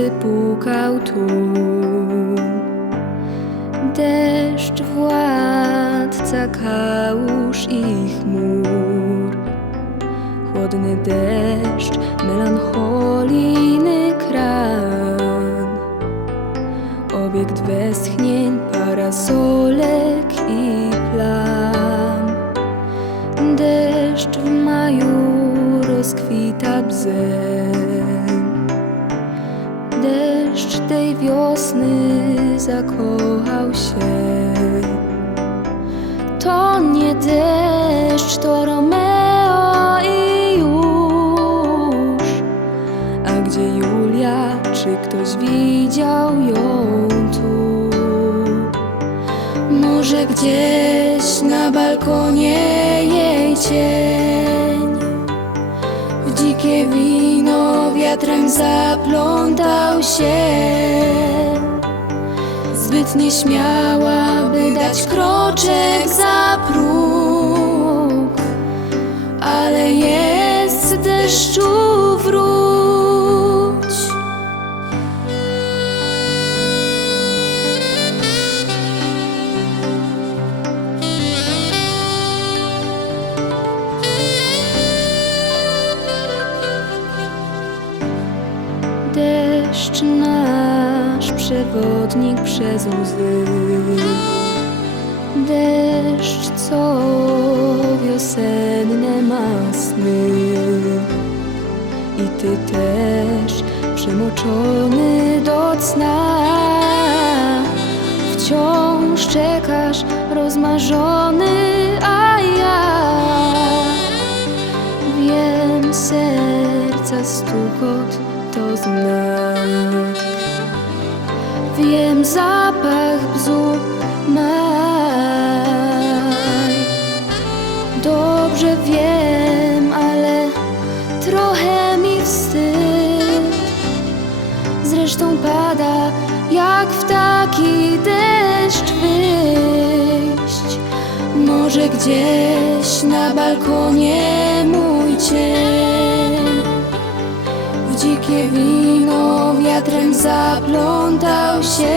Wypukał tłum Deszcz władca kałuż i chmur Chłodny deszcz, melancholijny kran. Obiekt westchnień, parasolek i plam Deszcz w maju rozkwita bzem Tej wiosny zakochał się. To nie deszcz, to Romeo i już. A gdzie Julia, czy ktoś widział ją tu? Może gdzieś na balkonie jej cień Dzikie wino wiatrem zaplątał się. Zbyt nieśmiała, by dać kroczek za próg Deszcz nasz przewodnik przez łzy. Deszcz, co wiosenne ma sny I ty też przemoczony do cna. Wciąż czekasz rozmarzony, a ja Wiem, serca stukot to znak Wiem, zapach bzu maj. Dobrze wiem, ale trochę mi wstyd. Zresztą pada jak w taki deszcz wyjść. Może gdzieś na balkonie Dzikie wino wiatrem zaplątał się.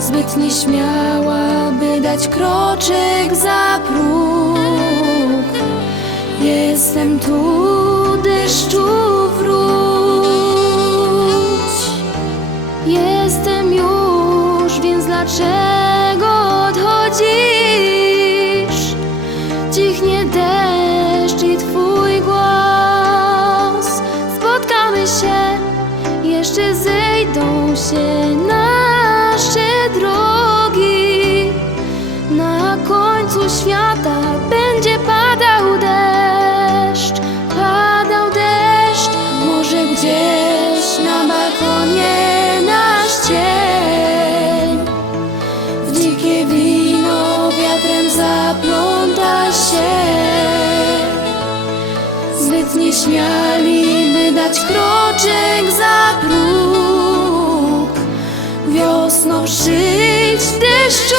Zbyt nieśmiała, by dać kroczek za próg. Jestem tu, deszczu wróć. Jestem już, więc dlaczego jeszcze zejdą się nasze drogi. Na końcu świata będzie padał deszcz Padał deszcz, może gdzieś na balkonie nasz cień. W dzikie wino wiatrem zapląta się. Zbyt nieśmiali, by dać kroczek za próg Wiosną przyjdź, deszczu wróć